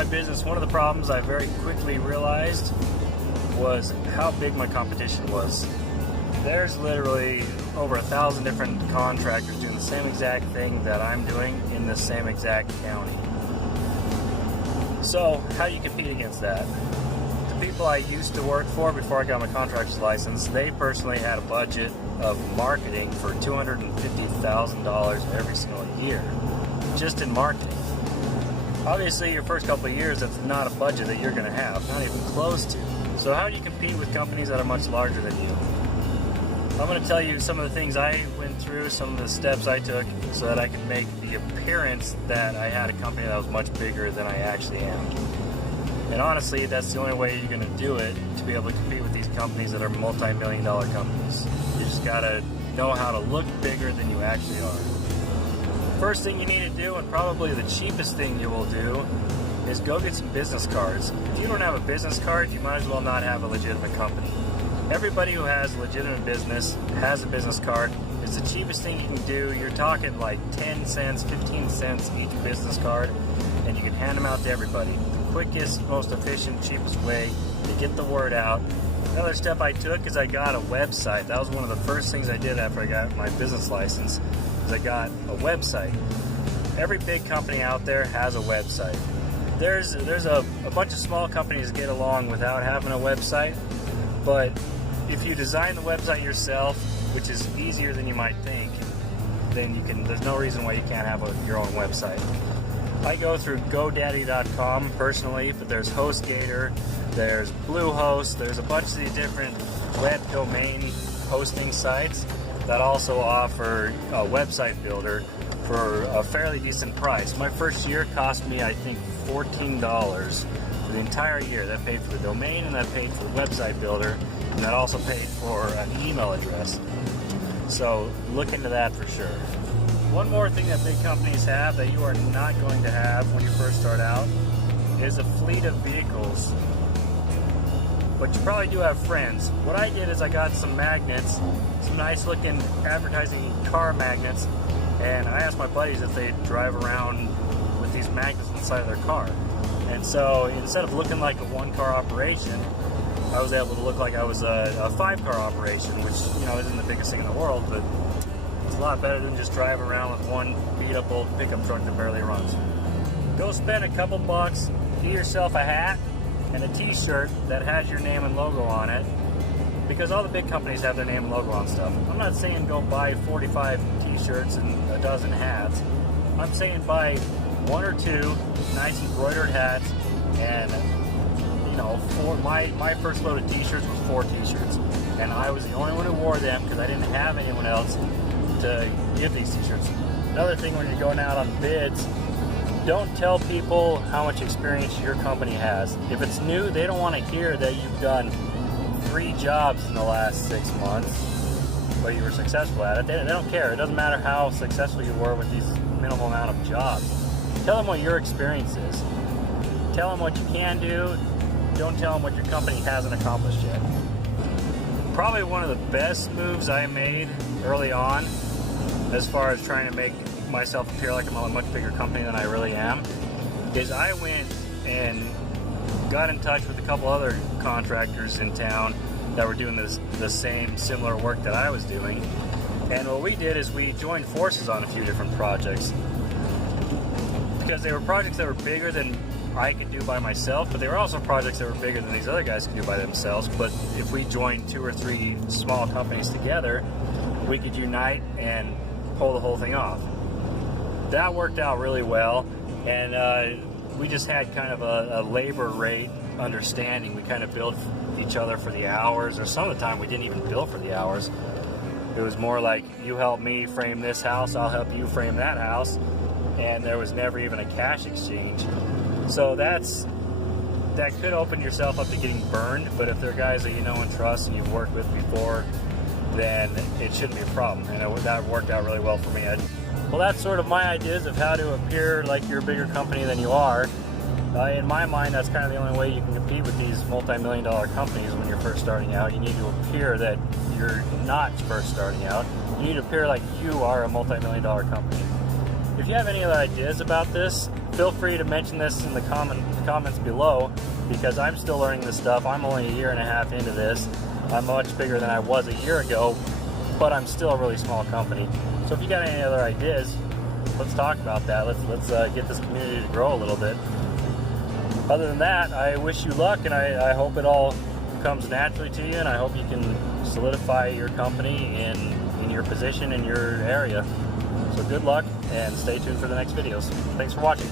my business, one of the problems I very quickly realized was how big my competition was. There's literally over 1,000 different contractors doing the same exact thing that I'm doing in the same exact county. So, how do you compete against that? The people I used to work for before I got my contractor's license, they personally had a budget of marketing for $250,000 every single year, just in marketing. Obviously, your first couple of years, that's not a budget that you're going to have, not even close to. So how do you compete with companies that are much larger than you? I'm going to tell you some of the things I went through, some of the steps I took so that I could make the appearance that I had a company that was much bigger than I actually am. And honestly, that's the only way you're going to do it, to be able to compete with these companies that are multi-million dollar companies. You just got to know how to look bigger than you actually are. First thing you need to do, and probably the cheapest thing you will do, is go get some business cards. If you don't have a business card, you might as well not have a legitimate company. Everybody who has a legitimate business has a business card. It's the cheapest thing you can do. You're talking like 10 cents, 15 cents each business card, and you can hand them out to everybody. The quickest, most efficient, cheapest way to get the word out. Another step I took is I got a website. That was one of the first things I did after I got my business license, is I got a website. Every big company out there has a website. There's a bunch of small companies that get along without having a website, but if you design the website yourself, which is easier than you might think, then there's no reason why you can't have your own website. I go through GoDaddy.com personally, but there's HostGator, there's Bluehost, there's a bunch of these different web domain hosting sites that also offer a website builder for a fairly decent price. My first year cost me, I think, $14 for the entire year. That paid for the domain, and that paid for the website builder, and that also paid for an email address. So look into that for sure. One more thing that big companies have that you are not going to have when you first start out is a fleet of vehicles. But you probably do have friends. What I did is I got some magnets, some nice looking advertising car magnets, and I asked my buddies if they'd drive around with these magnets inside of their car. And so instead of looking like a one-car operation, I was able to look like I was a five-car operation, which, isn't the biggest thing in the world, but it's a lot better than just driving around with one beat-up old pickup truck that barely runs. Go spend a couple bucks, get yourself a hat and a t-shirt that has your name and logo on it, because all the big companies have their name and logo on stuff. I'm not saying go buy 45 t-shirts and a dozen hats. I'm saying buy one or two nice embroidered hats, and my first load of t-shirts was 4 t-shirts, and I was the only one who wore them because I didn't have anyone else to give these t-shirts. Another thing, when you're going out on bids, don't tell people how much experience your company has. If it's new, they don't want to hear that you've done 3 jobs in the last 6 months, but you were successful at it. They don't care. It doesn't matter how successful you were with these minimal amount of jobs. Tell them what your experience is. Tell them what you can do. Don't tell them what your company hasn't accomplished yet. Probably one of the best moves I made early on, as far as trying to make myself appear like I'm a much bigger company than I really am, is I went and got in touch with a couple other contractors in town that were doing the same similar work that I was doing. And what we did is we joined forces on a few different projects, because they were projects that were bigger than I could do by myself, but they were also projects that were bigger than these other guys could do by themselves. But if we joined 2 or 3 small companies together, we could unite and pull the whole thing off. That worked out really well, and we just had kind of a labor rate understanding. We kind of billed each other for the hours, or some of the time we didn't even bill for the hours. It was more like, you help me frame this house, I'll help you frame that house, and there was never even a cash exchange. So that could open yourself up to getting burned, but if they're guys that you know and trust and you've worked with before, then it shouldn't be a problem, and that worked out really well for me. Well, that's sort of my ideas of how to appear like you're a bigger company than you are. In my mind, that's kind of the only way you can compete with these multi-million dollar companies when you're first starting out. You need to appear that you're not first starting out. You need to appear like you are a multi-million dollar company. If you have any other ideas about this, feel free to mention this in the comments below, because I'm still learning this stuff. I'm only a year and a half into this. I'm much bigger than I was a year ago, but I'm still a really small company. So if you got any other ideas, let's talk about that. Let's get this community to grow a little bit. Other than that, I wish you luck, and I hope it all comes naturally to you, and I hope you can solidify your company in your position in your area. So good luck, and stay tuned for the next videos. Thanks for watching.